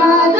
Father.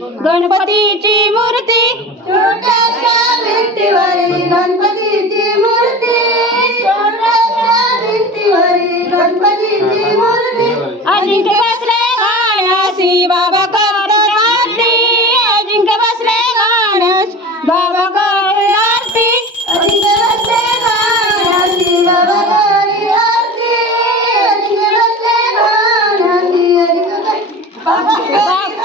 गणपतीची मूर्ती. गणपतीची मूर्ती. अजिंक्य बसले गाण्यासी बाबा आरती अजिंक्य बसले गाण्यास बाबा करते आरती. अजिंक्य बसले गाण्यासी बाबा करते आरती. अजिंक्य बसले अजिंक्य